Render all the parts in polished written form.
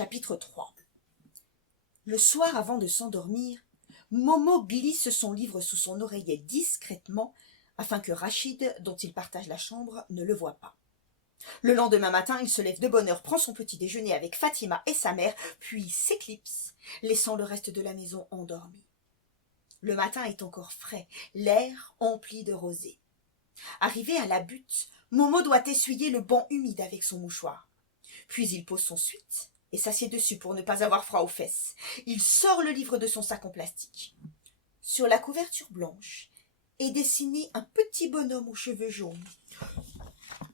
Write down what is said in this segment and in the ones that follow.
Chapitre 3. Le soir avant de s'endormir, Momo glisse son livre sous son oreiller discrètement afin que Rachid, dont il partage la chambre, ne le voie pas. Le lendemain matin, il se lève de bonne heure, prend son petit déjeuner avec Fatima et sa mère, puis s'éclipse, laissant le reste de la maison endormi. Le matin est encore frais, l'air empli de rosée. Arrivé à la butte, Momo doit essuyer le banc humide avec son mouchoir. Puis il pose son suite et s'assied dessus pour ne pas avoir froid aux fesses. Il sort le livre de son sac en plastique. Sur la couverture blanche est dessiné un petit bonhomme aux cheveux jaunes,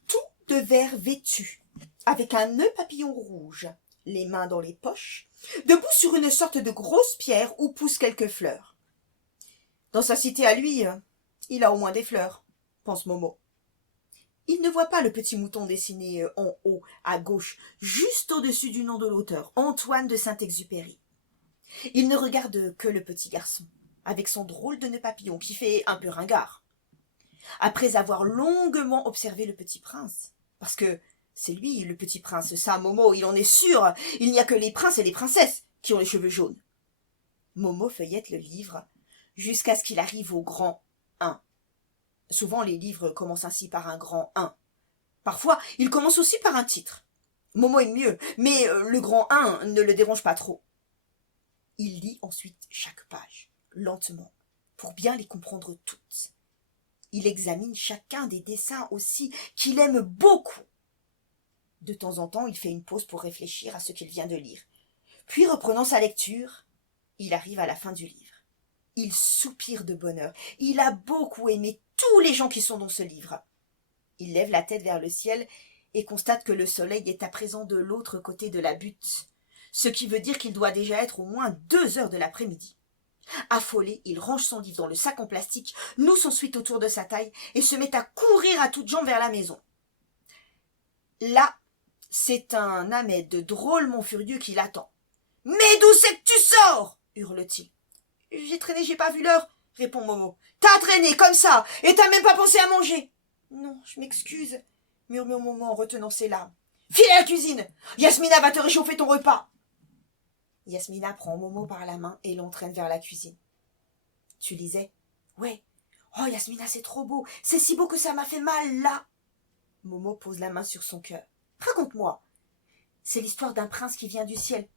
tout de vert vêtu, avec un nœud papillon rouge, les mains dans les poches, debout sur une sorte de grosse pierre où poussent quelques fleurs. Dans sa cité à lui, il a au moins des fleurs, pense Momo. Il ne voit pas le petit mouton dessiné en haut, à gauche, juste au-dessus du nom de l'auteur, Antoine de Saint-Exupéry. Il ne regarde que le petit garçon, avec son drôle de nœud papillon qui fait un peu ringard. Après avoir longuement observé le petit prince, parce que c'est lui le petit prince, ça, Momo, il en est sûr, il n'y a que les princes et les princesses qui ont les cheveux jaunes. Momo feuillette le livre jusqu'à ce qu'il arrive au grand 1. Souvent, les livres commencent ainsi par un grand 1. Parfois, ils commencent aussi par un titre. Momo aime mieux, mais le grand 1 ne le dérange pas trop. Il lit ensuite chaque page, lentement, pour bien les comprendre toutes. Il examine chacun des dessins aussi, qu'il aime beaucoup. De temps en temps, il fait une pause pour réfléchir à ce qu'il vient de lire. Puis, reprenant sa lecture, il arrive à la fin du livre. Il soupire de bonheur. Il a beaucoup aimé tous les gens qui sont dans ce livre. Il lève la tête vers le ciel et constate que le soleil est à présent de l'autre côté de la butte, ce qui veut dire qu'il doit déjà être au moins 2 heures de l'après-midi. Affolé, il range son livre dans le sac en plastique, noue son suite autour de sa taille et se met à courir à toutes jambes vers la maison. Là, c'est un Ahmed drôlement furieux qui l'attend. « Mais d'où c'est que tu sors ?» hurle-t-il. « J'ai traîné, j'ai pas vu l'heure, » répond Momo. « T'as traîné comme ça, et t'as même pas pensé à manger !»« Non, je m'excuse, » murmure Momo en retenant ses larmes. « File à la cuisine, Yasmina va te réchauffer ton repas !» Yasmina prend Momo par la main et l'entraîne vers la cuisine. « Tu lisais ?»« Ouais. »« Oh, Yasmina, c'est trop beau, c'est si beau que ça m'a fait mal, là !» Momo pose la main sur son cœur. « Raconte-moi. » »« C'est l'histoire d'un prince qui vient du ciel. »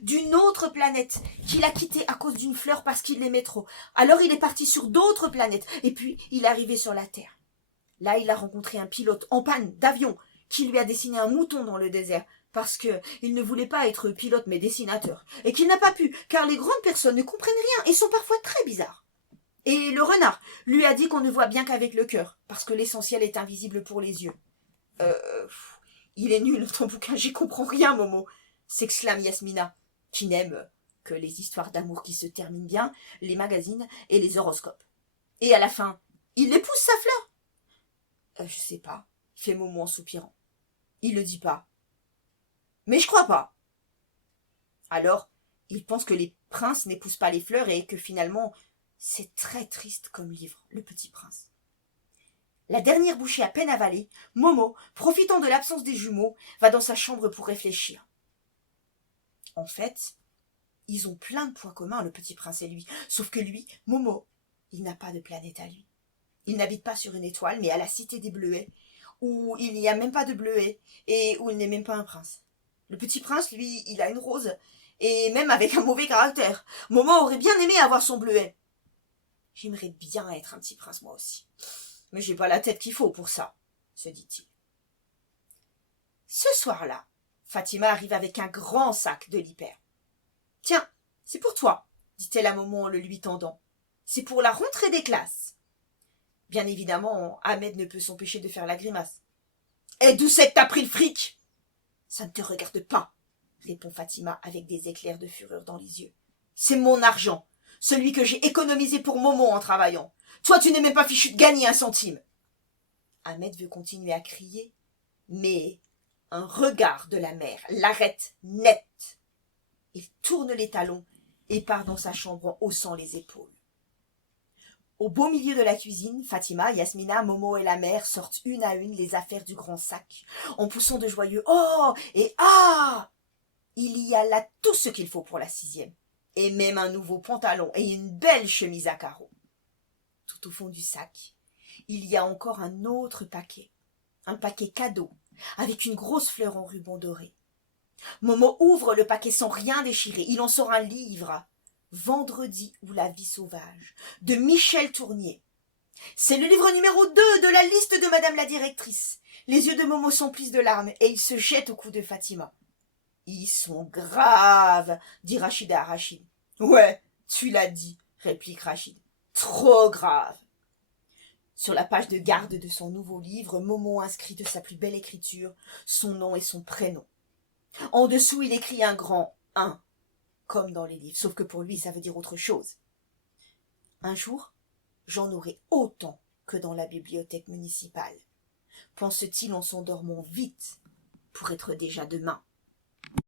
D'une autre planète, qu'il a quitté à cause d'une fleur parce qu'il l'aimait trop. Alors il est parti sur d'autres planètes, et puis il est arrivé sur la Terre. Là, il a rencontré un pilote en panne d'avion qui lui a dessiné un mouton dans le désert, parce que il ne voulait pas être pilote mais dessinateur, et qu'il n'a pas pu, car les grandes personnes ne comprennent rien et sont parfois très bizarres. Et le renard lui a dit qu'on ne voit bien qu'avec le cœur, parce que l'essentiel est invisible pour les yeux. Il est nul ton bouquin, j'y comprends rien, Momo, s'exclame Yasmina, qui n'aime que les histoires d'amour qui se terminent bien, les magazines et les horoscopes. Et à la fin, il épouse sa fleur. Je sais pas, fait Momo en soupirant. Il le dit pas. Mais je crois pas. Alors, il pense que les princes n'épousent pas les fleurs et que finalement, c'est très triste comme livre, Le Petit Prince. La dernière bouchée à peine avalée, Momo, profitant de l'absence des jumeaux, va dans sa chambre pour réfléchir. En fait, ils ont plein de points communs, le petit prince et lui. Sauf que lui, Momo, il n'a pas de planète à lui. Il n'habite pas sur une étoile, mais à la cité des Bleuets, où il n'y a même pas de bleuets et où il n'est même pas un prince. Le petit prince, lui, il a une rose, et même avec un mauvais caractère. Momo aurait bien aimé avoir son bleuet. J'aimerais bien être un petit prince, moi aussi. Mais j'ai pas la tête qu'il faut pour ça, se dit-il. Ce soir-là, Fatima arrive avec un grand sac de l'hyper. « Tiens, c'est pour toi, » dit-elle à Momo en le lui tendant. « C'est pour la rentrée des classes. » Bien évidemment, Ahmed ne peut s'empêcher de faire la grimace. « Et d'où c'est que t'as pris le fric ?»« Ça ne te regarde pas, » répond Fatima avec des éclairs de fureur dans les yeux. « C'est mon argent, celui que j'ai économisé pour Momo en travaillant. Toi, tu n'es même pas fichu de gagner 1 centime. » Ahmed veut continuer à crier, mais un regard de la mère l'arrête net. Il tourne les talons et part dans sa chambre en haussant les épaules. Au beau milieu de la cuisine, Fatima, Yasmina, Momo et la mère sortent une à une les affaires du grand sac, en poussant de joyeux « Oh » et « Ah ». Il y a là tout ce qu'il faut pour la 6e, et même un nouveau pantalon et une belle chemise à carreaux. Tout au fond du sac, il y a encore un autre paquet, un paquet cadeau, avec une grosse fleur en ruban doré. Momo ouvre le paquet sans rien déchirer. Il en sort un livre, Vendredi ou la vie sauvage, de Michel Tournier. C'est le livre numéro 2 de la liste de Madame la directrice. Les yeux de Momo s'emplissent de larmes et il se jette au cou de Fatima. Ils sont graves, dit Rachid à Rachid. Ouais, tu l'as dit, réplique Rachid. Trop grave. Sur la page de garde de son nouveau livre, Momo inscrit de sa plus belle écriture son nom et son prénom. En dessous, il écrit un grand 1, comme dans les livres, sauf que pour lui, ça veut dire autre chose. Un jour, j'en aurai autant que dans la bibliothèque municipale, pense-t-il en s'endormant vite pour être déjà demain.